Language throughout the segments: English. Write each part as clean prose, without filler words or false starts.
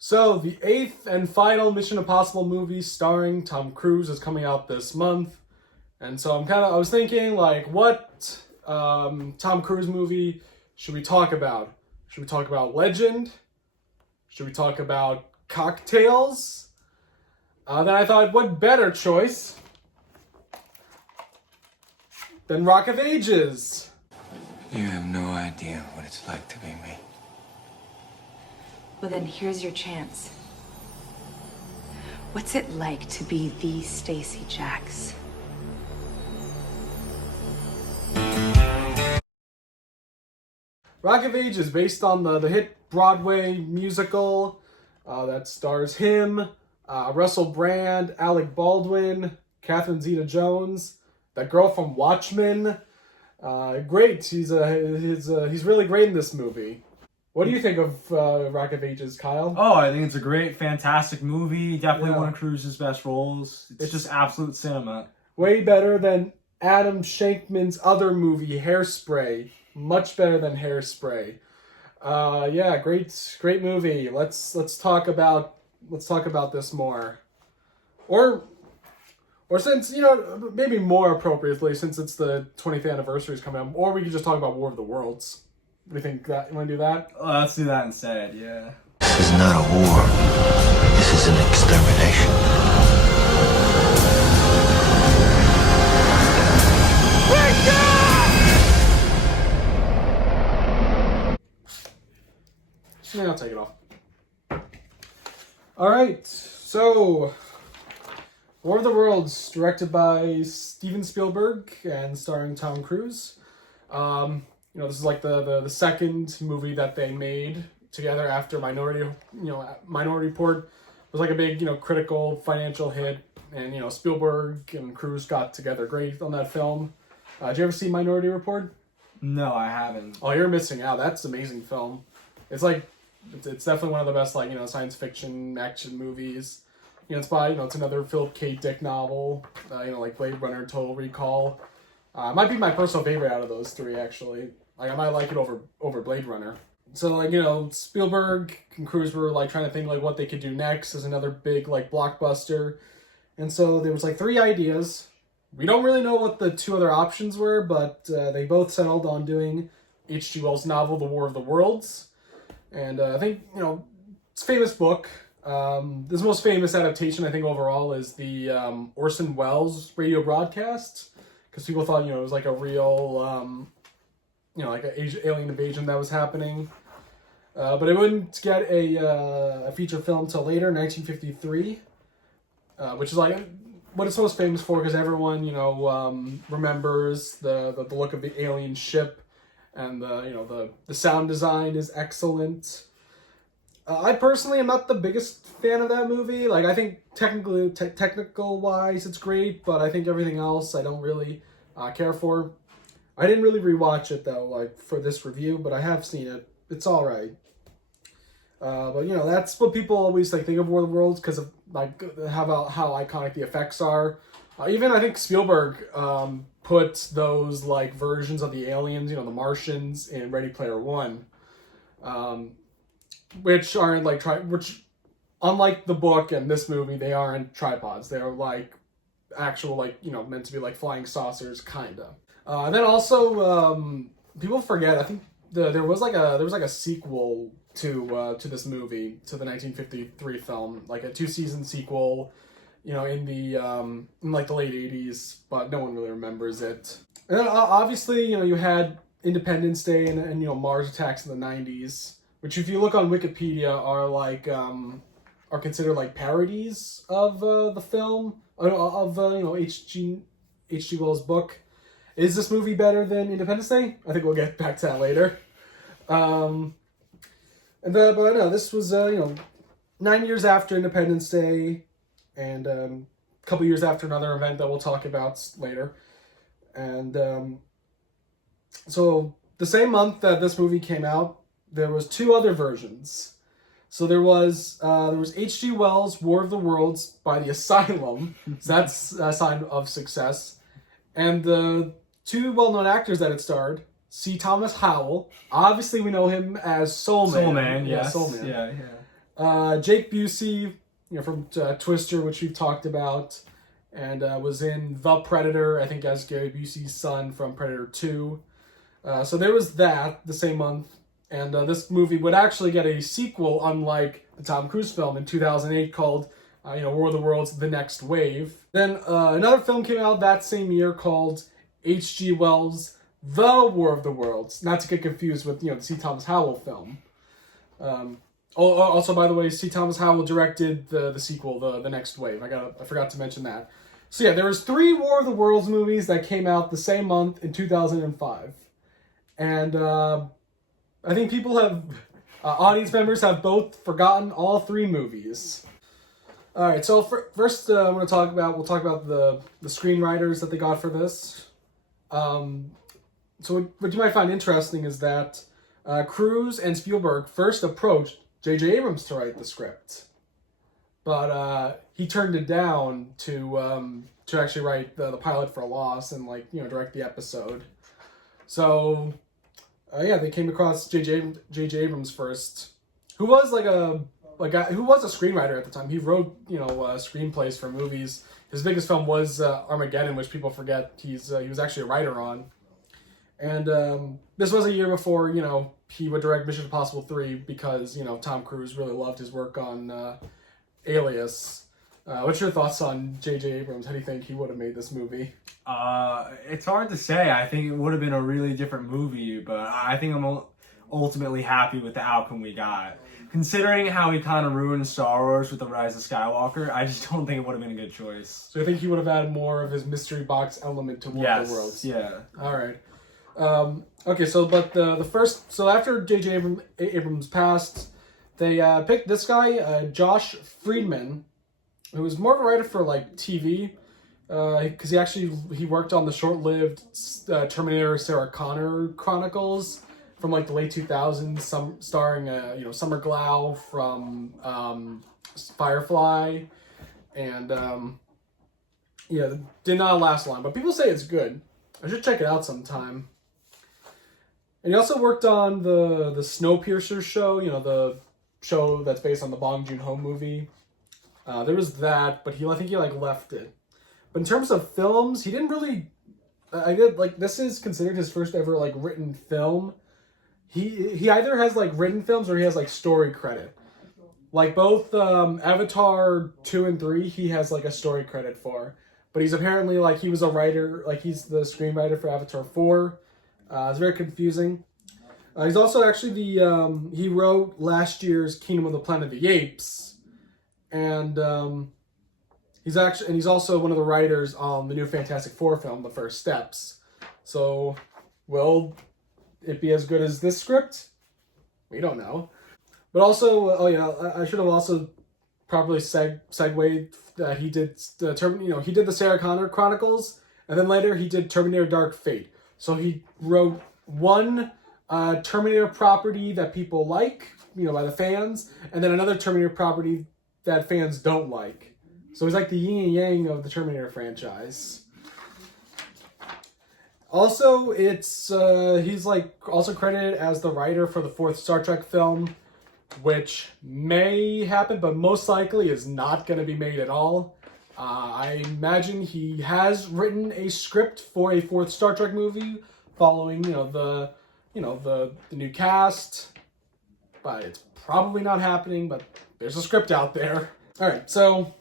So, the eighth and final Mission Impossible movie starring Tom Cruise is coming out this month. And so I was thinking, like, what Tom Cruise movie should we talk about? Should we talk about Legend? Should we talk about Cocktails? Then I thought, what better choice than Rock of Ages? You have no idea what it's like to be me. Well, then here's your chance. What's it like to be the Stacy Jacks? Rock of Ages, based on the hit Broadway musical that stars him, Russell Brand, Alec Baldwin, Catherine Zeta-Jones, that girl from Watchmen. Great. He's really great in this movie. What do you think of Rock of Ages, Kyle? Oh, I think it's a great, fantastic movie. Definitely Yeah. one of Cruise's best roles. It's just absolute cinema. Way better than Adam Shankman's other movie, Hairspray. Much better than Hairspray. Yeah, great movie. Let's talk about this more. Or since, maybe more appropriately, since it's the 20th anniversary is coming up, or we could just talk about War of the Worlds. What do you think? You want to do that? Let's do that instead, yeah. This is not a war. This is an extermination. Yeah, I'll take it off. Alright, so War of the Worlds, directed by Steven Spielberg and starring Tom Cruise. This is like the second movie that they made together after Minority Report was like a big, critical financial hit, and Spielberg and Cruise got together great on that film. Did you ever see Minority Report? No, I haven't. Oh, you're missing out. That's an amazing film. It's definitely one of the best, science fiction action movies. It's by, it's another Philip K. Dick novel, like Blade Runner, Total Recall. Might be my personal favorite out of those three, actually. I might like it over Blade Runner. So, Spielberg and Cruise were, trying to think, what they could do next as another big, blockbuster. And so there was, three ideas. We don't really know what the two other options were, but they both settled on doing H.G. Wells' novel, The War of the Worlds. And I think, it's a famous book. This most famous adaptation, I think, overall is the Orson Welles radio broadcast. Because people thought, it was a real, like an alien invasion that was happening. But it wouldn't get a feature film till later, 1953. Which is what it's most famous for, because everyone, remembers the look of the alien ship. And the sound design is excellent. I personally am not the biggest fan of that movie. I think technical wise, it's great, but I think everything else I don't really care for. I didn't really rewatch it though, for this review, but I have seen it. It's all right. But that's what people always think of War of the Worlds, because of how iconic the effects are. Even I think Spielberg put those versions of the aliens, the Martians, in Ready Player One, which aren't which, unlike the book and this movie, they aren't tripods. They're actual meant to be flying saucers, kinda. And then also people forget. I think there was a sequel to this movie, to the 1953 film, a 2-season sequel. In the in the late 80s, but no one really remembers it. And then obviously, you had Independence Day and Mars Attacks in the 90s, which if you look on Wikipedia are considered parodies of the film of H.G. Wells' book. Is this movie better than Independence Day? I think we'll get back to that later. But no, this was 9 years after Independence Day. And a couple years after another event that we'll talk about later. And so the same month that this movie came out, there was two other versions. So there was H.G. Wells' War of the Worlds by the Asylum. So that's a sign of success. And the two well-known actors that it starred, C. Thomas Howell. Obviously, we know him as Soul Man. Soul Man, yes. Soul Man. Yeah. Jake Busey, from Twister, which we've talked about, and was in The Predator, I think as Gary Busey's son from Predator 2. So there was that the same month. And this movie would actually get a sequel, unlike the Tom Cruise film in 2008 called, War of the Worlds, The Next Wave. Then another film came out that same year called H.G. Wells' The War of the Worlds. Not to get confused with, the C. Thomas Howell film. Also, by the way, C. Thomas Howell directed the sequel, The Next Wave. I forgot to mention that. So yeah, there was 3 War of the Worlds movies that came out the same month in 2005. And I think audience members have both forgotten all 3 movies. All right, so first we'll talk about the screenwriters that they got for this. So what you might find interesting is that Cruise and Spielberg first approached J.J. Abrams to write the script, but he turned it down to actually write the pilot for Lost and direct the episode. So they came across J.J. Abrams first, who was who was a screenwriter at the time. He wrote screenplays for movies. His biggest film was Armageddon, which people forget he was actually a writer on. And this was a year before he would direct Mission Impossible 3 because Tom Cruise really loved his work on Alias. What's your thoughts on J.J. Abrams? How do you think he would have made this movie? It's hard to say. I think it would have been a really different movie, but I think I'm ultimately happy with the outcome we got. Considering how he kind of ruined Star Wars with The Rise of Skywalker, I just don't think it would have been a good choice. So I think he would have added more of his mystery box element to War of the Worlds. Yeah. All right. Okay, so after J.J. Abrams passed, they picked this guy, Josh Friedman, who was more of a writer for TV, because he worked on the short-lived Terminator Sarah Connor Chronicles from the late 2000s, starring Summer Glau from Firefly, and did not last long, but people say it's good. I should check it out sometime. And he also worked on the Snowpiercer show, the show that's based on the Bong Joon-ho movie. There was that, but I think he left it. But in terms of films, he didn't really. This is considered his first ever written film. He either has written films or he has story credit. Both Avatar 2 and 3, he has a story credit for. But he's apparently he was a writer, he's the screenwriter for Avatar 4. It's very confusing. He's also actually he wrote last year's Kingdom of the Planet of the Apes, and he's also one of the writers on the new Fantastic Four film, The First Steps. So, will it be as good as this script? We don't know. But also, I should have also properly segued that he did he did the Sarah Connor Chronicles, and then later he did Terminator Dark Fate. So he wrote one Terminator property that people like, by the fans, and then another Terminator property that fans don't like. So he's the yin and yang of the Terminator franchise. Also, he's also credited as the writer for the 4th Star Trek film, which may happen, but most likely is not going to be made at all. I imagine he has written a script for a 4th Star Trek movie following, the new cast, but it's probably not happening, but there's a script out there. All right, so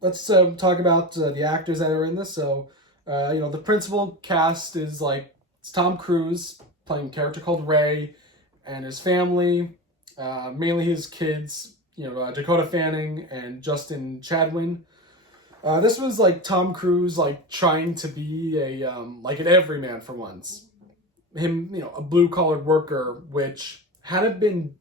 let's talk about the actors that are in this. So, the principal cast is it's Tom Cruise playing a character called Ray and his family, mainly his kids, Dakota Fanning and Justin Chadwin. This was Tom Cruise trying to be an everyman for once. Him, a blue-collar worker, which hadn't been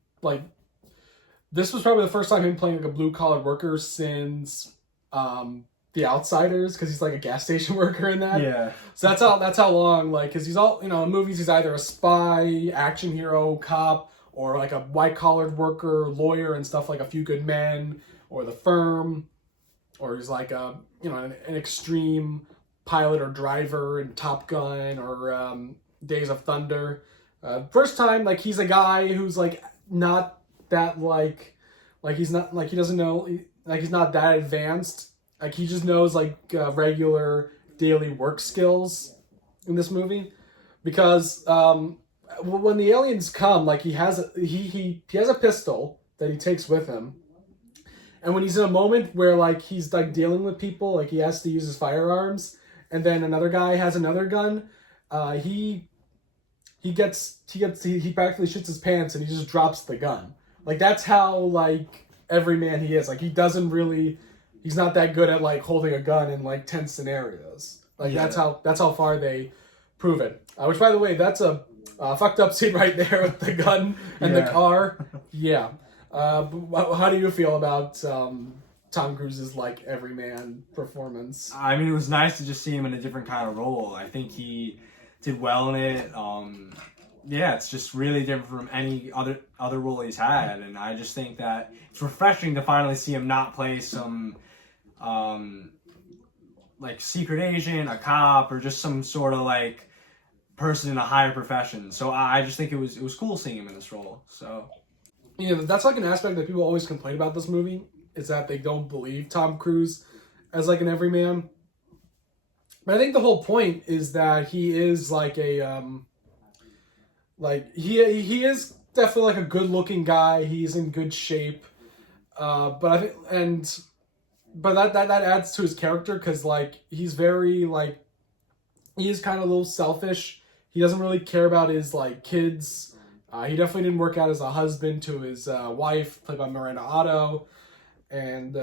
this was probably the first time him playing a blue-collar worker since The Outsiders, because he's a gas station worker in that. Yeah. So that's how long because he's all in movies he's either a spy, action hero, cop, or a white-collared worker, lawyer, and stuff like A Few Good Men or The Firm. Or he's an extreme pilot or driver in Top Gun or Days of Thunder. First time, he's a guy who's not that Like he's not like he doesn't know like he's not that advanced. Like he just knows like regular daily work skills in this movie, because when the aliens come, like he has a pistol that he takes with him, and when he's in a moment where like he's like dealing with people, like he has to use his firearms, and then another guy has another gun, he practically shits his pants and he just drops the gun. Like that's how like every man he is. Like he's not that good at like holding a gun in like tense scenarios. Like that's how far they prove it. Which, by the way, that's a fucked up scene right there with the gun and the car. Yeah. How do you feel about Tom Cruise's like everyman performance? I mean, it was nice to just see him in a different kind of role. I think he did well in it. It's just really different from any other role he's had, and I just think that it's refreshing to finally see him not play some like secret agent, a cop, or just some sort of like person in a higher profession. So I just think it was cool seeing him in this role. So that's like an aspect that people always complain about this movie, is that they don't believe Tom Cruise as like an everyman. But I think the whole point is that he is like a like he is definitely like a good looking guy. He's in good shape. But I think that adds to his character, because like he's very like he is kind of a little selfish. He doesn't really care about his like kids. He definitely didn't work out as a husband to his wife, played by Miranda Otto. And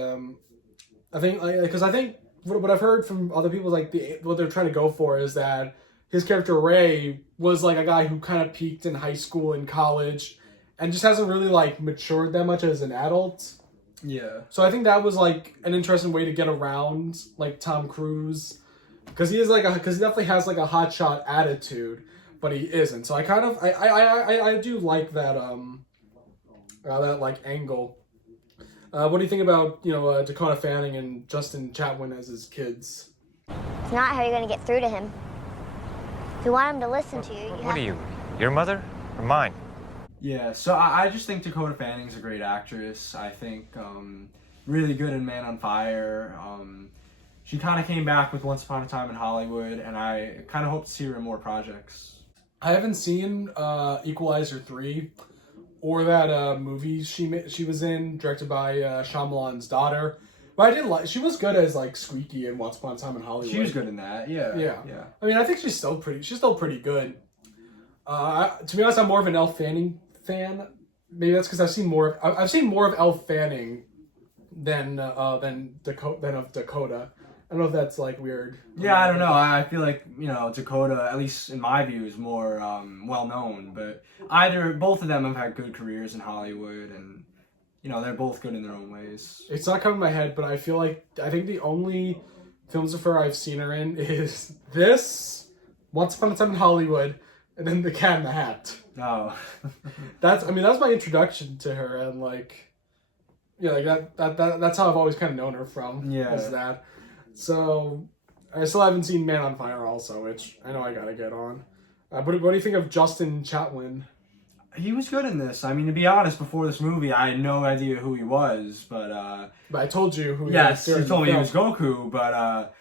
I think because I think what I've heard from other people, like what they're trying to go for is that his character Ray was like a guy who kind of peaked in high school and college and just hasn't really like matured that much as an adult. yeah. So I think that was like an interesting way to get around like Tom Cruise, because he definitely has like a hotshot attitude, but he isn't. So I kind of I do like that that like angle. What do you think about Dakota Fanning and Justin Chatwin as his kids? It's not how you're going to get through to him. If you want him to listen to you, What are you, your mother or mine? Yeah, so I just think Dakota Fanning's a great actress. I think really good in Man on Fire. She kind of came back with Once Upon a Time in Hollywood, and I kind of hope to see her in more projects. I haven't seen Equalizer 3 or that movie she was in, directed by Shyamalan's daughter. But I did like, she was good as like Squeaky in Once Upon a Time in Hollywood. She was good in that, yeah. I mean, I think she's still pretty good. To be honest, I'm more of an Elle Fanning fan. Maybe that's because I've seen more of Elle Fanning than of Dakota. I don't know if that's like weird. Yeah, I don't know. I feel like, Dakota, at least in my view, is more well known. But both of them have had good careers in Hollywood, and they're both good in their own ways. It's not coming to my head, but I think the only films of her I've seen her in is this, Once Upon a Time in Hollywood, and then The Cat in the Hat. Oh. That's my introduction to her, and that's how I've always kind of known her from. Yeah. Is that. So I still haven't seen Man on Fire also, which I know I gotta get on. But what do you think of Justin Chatwin? He was good in this. I mean, to be honest, before this movie, I had no idea who he was, but I told you who he was. Yes, during you told the me he film. was Goku, but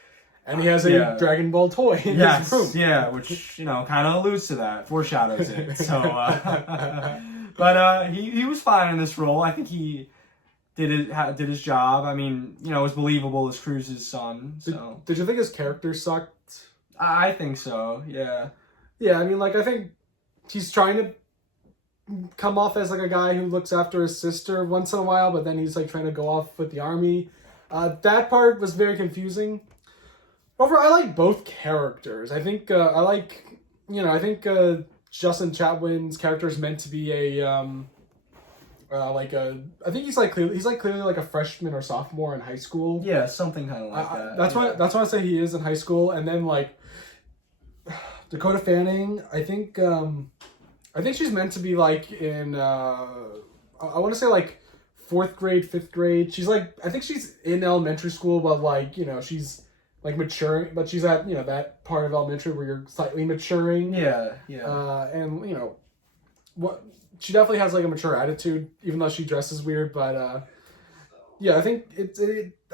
and he has a Dragon Ball toy in his room. Yeah, which kind of alludes to that, foreshadows it. So, but he was fine in this role. I think he did his job. I mean, it was believable as Cruise's son. So did you think his character sucked? I think so. Yeah. Yeah, I mean, I think he's trying to come off as a guy who looks after his sister once in a while, but then he's trying to go off with the army. That part was very confusing. Overall, I like both characters. I think I think Justin Chatwin's character is meant to be I think he's clearly like a freshman or sophomore in high school. Yeah, something kind of like that. That's why I say he is in high school. And then Dakota Fanning, I think she's meant to be in I want to say 4th grade, 5th grade. She's I think she's in elementary school, but she's maturing, but she's at that part of elementary where you're slightly maturing. Yeah. And what she definitely has like a mature attitude, even though she dresses weird. But yeah, I think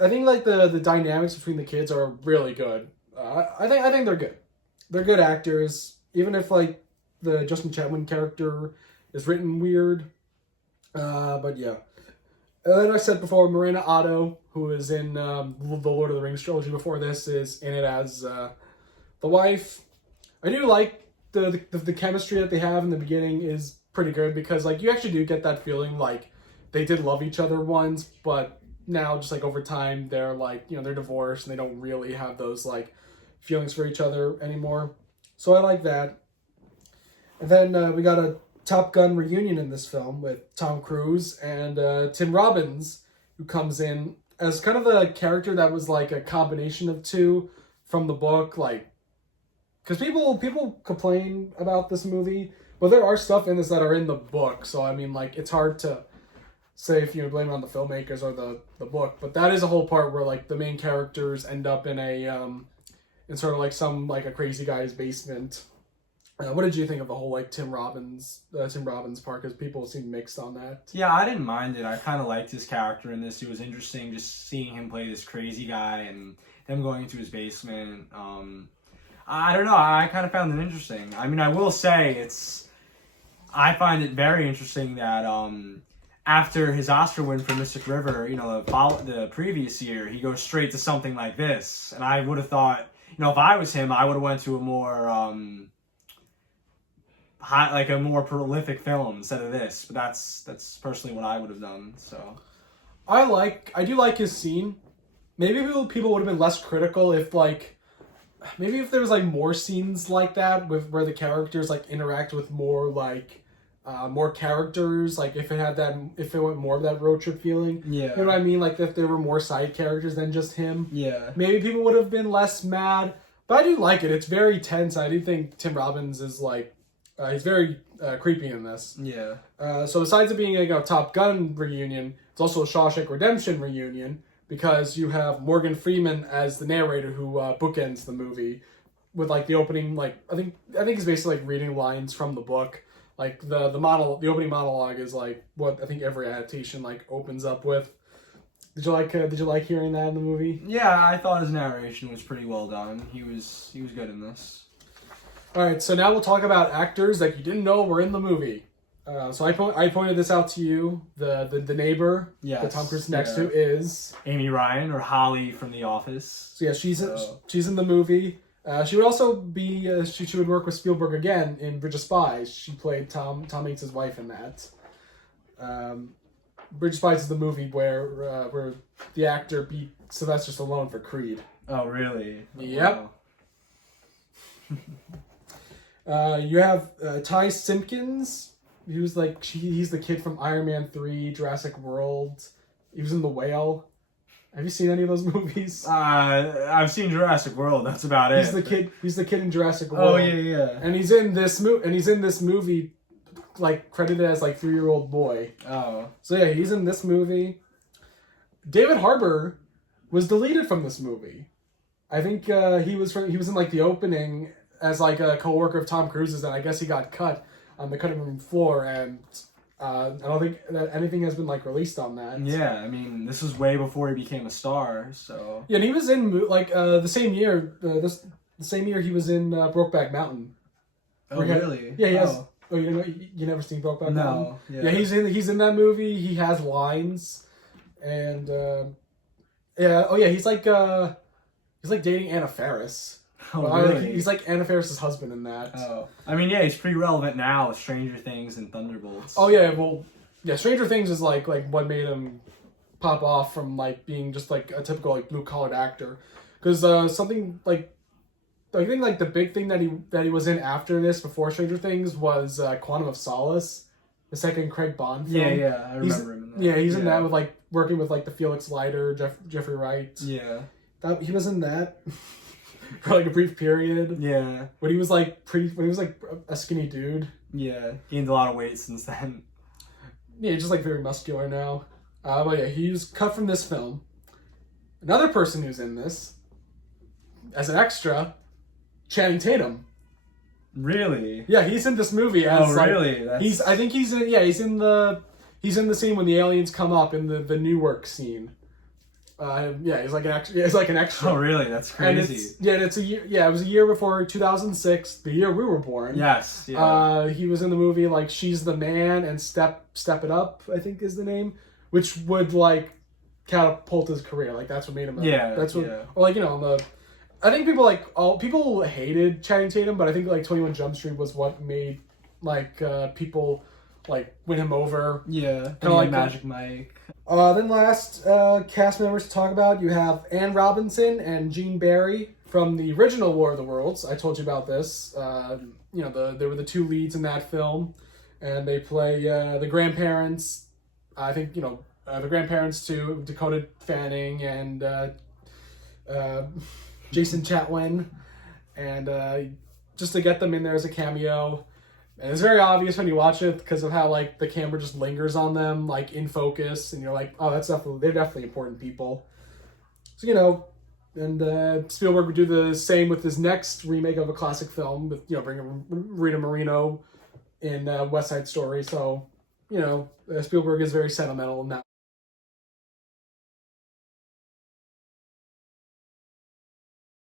I think like the dynamics between the kids are really good. I think they're good. They're good actors, even if like the Justin Chatwin character is written weird. But yeah. And then I said before, Marina Otto, who is in the Lord of the Rings trilogy before this, is in it as the wife. I do like the chemistry that they have in the beginning is pretty good, because like you actually do get that feeling like they did love each other once, but now just like over time they're like, they're divorced and they don't really have those like feelings for each other anymore. So I like that. And then we got a Top Gun reunion in this film with Tom Cruise and Tim Robbins, who comes in as kind of a character that was like a combination of two from the book, like, because people complain about this movie, but there are stuff in this that are in the book, so I mean, like, it's hard to say if you blame it on the filmmakers or the book, but that is a whole part where like the main characters end up in a in sort of like some like a crazy guy's basement. What did you think of the whole like Tim Robbins part? Because people seem mixed on that. Yeah, I didn't mind it. I kind of liked his character in this. It was interesting just seeing him play this crazy guy and them going into his basement. I don't know. I kind of found it interesting. I mean, I will say I find it very interesting that after his Oscar win for Mystic River, the previous year, he goes straight to something like this. And I would have thought, if I was him, I would have went to a more a more prolific film instead of this. But that's personally what I would have done. So I do like his scene. Maybe people would have been less critical if maybe if there was like more scenes like that with where the characters like interact with more like more characters, like if it went more of that road trip feeling. Yeah. You know what I mean? Like if there were more side characters than just him. Yeah. Maybe people would have been less mad. But I do like it. It's very tense. I do think Tim Robbins is like he's very creepy in this. Yeah. So besides it being a Top Gun reunion, it's also a Shawshank Redemption reunion, because you have Morgan Freeman as the narrator who bookends the movie with like the opening, like I think he's basically like reading lines from the book. Like the opening monologue is like what I think every adaptation like opens up with. Did you like hearing that in the movie? Yeah, I thought his narration was pretty well done. He was good in this. All right, so now we'll talk about actors that you didn't know were in the movie. So I pointed this out to you. The neighbor that Tom Cruise is next to is Amy Ryan, or Holly from The Office. So yeah, she's in the movie. She would also be she would work with Spielberg again in Bridge of Spies. She played Tom Hanks' wife in that. Bridge of Spies is the movie where the actor beat Sylvester Stallone for Creed. Oh really? Yep. Wow. You have Ty Simpkins. He's the kid from Iron Man 3, Jurassic World. He was in The Whale. Have you seen any of those movies? I've seen Jurassic World. That's about it. He's the kid in Jurassic World. Oh yeah. And he's in this movie, like credited as like 3-year-old boy. Oh. So yeah, he's in this movie. David Harbour was deleted from this movie. I think he was in like the opening as like a co-worker of Tom Cruise's, and I guess he got cut on the cutting room floor, and I don't think that anything has been like released on that. Yeah, I mean, this was way before he became a star, so. Yeah, and he was in like the same year. The same year he was in Brokeback Mountain. Oh really? Yeah, he has. Oh, you never seen Brokeback Mountain? No. Yeah, he's in that movie. He has lines, and yeah. Oh yeah, he's like dating Anna Faris. Oh, well, really? He's like Anna Faris' husband in that. Oh. I mean, yeah, he's pretty relevant now with Stranger Things and Thunderbolts. Oh, yeah, well, yeah, Stranger Things is like what made him pop off from, like, being just, like, a typical, like, blue-collared actor. Because something, like, I think, like, the big thing that he was in after this, before Stranger Things, was Quantum of Solace, the second Craig Bond film. Yeah, I remember him in that. Yeah, he's in that with, like, working with, like, the Felix Leiter, Jeffrey Wright. Yeah. He was in that. For like a brief period. Yeah. When he was like a skinny dude. Yeah. Gained a lot of weight since then. Yeah, just like very muscular now. But yeah, he was cut from this film. Another person who's in this, as an extra, Channing Tatum. Really? Yeah, he's in this movie as really? That's... I think he's in. Yeah, he's in the scene when the aliens come up in the Newark scene. Yeah, he's like an extra. He's like an extra. Oh, really? That's crazy. And it's a year. Yeah, it was a year before 2006, the year we were born. Yes. Yeah. He was in the movie like She's the Man and Step It Up, I think is the name, which would like catapult his career. Like that's what made him. That's what. Yeah. Or like I think people hated Channing Tatum, but I think like 21 Jump Street was what made like people like win him over. Yeah. Kind of like Magic Mike. Then last cast members to talk about, you have Anne Robinson and Gene Barry from the original War of the Worlds. I told you about this. They were the two leads in that film, and they play the grandparents. I think the grandparents to Dakota Fanning and Jason Chatwin, and just to get them in there as a cameo. And it's very obvious when you watch it because of how like the camera just lingers on them, like in focus, and you're like, oh, they're definitely important people. So and Spielberg would do the same with his next remake of a classic film with bringing Rita Moreno in West Side Story. So Spielberg is very sentimental in that.